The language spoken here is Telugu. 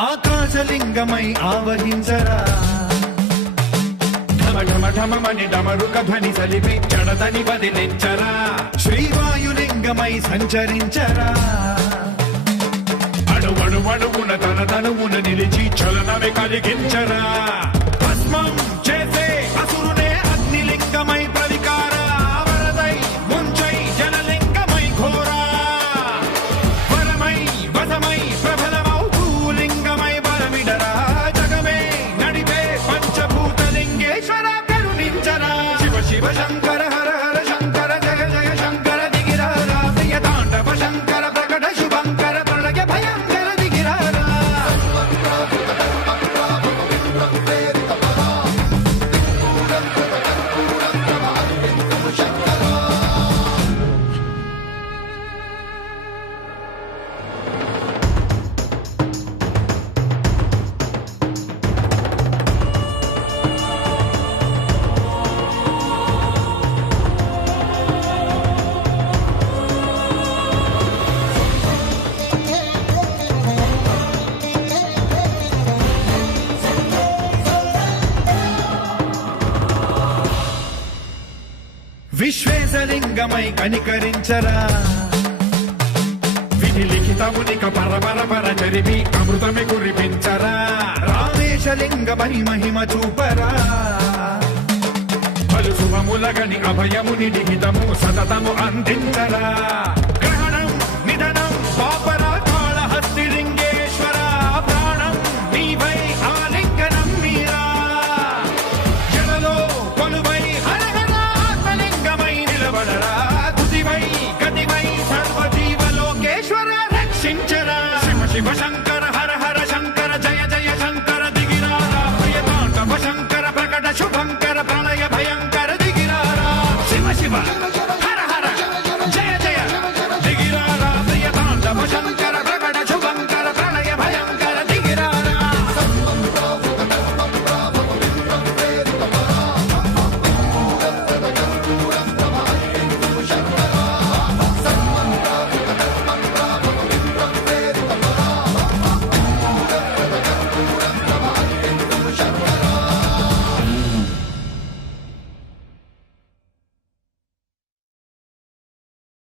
ఆకాశలింగమై ఆవహించరా ఢమఢమఢమని డమరుక ధ్వని సలిపి జడదని వదిలించరా శ్రీవాయులింగమై సంచరించరా అణువణువున తన తనువున నిలిచి చలనమే కలిగించరా భస్మం చేసే అసురునే అగ్నిలింగమై ప్రవికారా వరదై ముంచై జలలింగమై ఘోరా వరమై వసమై ప్రబలమౌ భూలింగమై బలమిడరా జగమే నడిపే పంచభూతలింగేశ్వర కరుణించరా శివ శివ శంకర హర హర శంకర జయ జయ శంకర దిగిరారా ప్రియ తాండవ శంకర ప్రకట శుభంకర ప్రళయ భయంకర దిగిరారా విశ్వేశలింగమై కనికరించరా విధి లిఖితమునిక పరపర చరివి అమృతమి కురిపించరా రామేశలింగమై మహిమ చూపరా పలు శుభములగని అభయముని నిహితము సతతము అందించరా గ్రహణం నిధనం పాపరా కాళహస్తి లింగేశ్వర ప్రాణం నీవై ఆలింగనం మీరా జలలో కొలువై గతివై సర్వజీవలోకేశ్వర రక్షించరా శివ శివ శంకర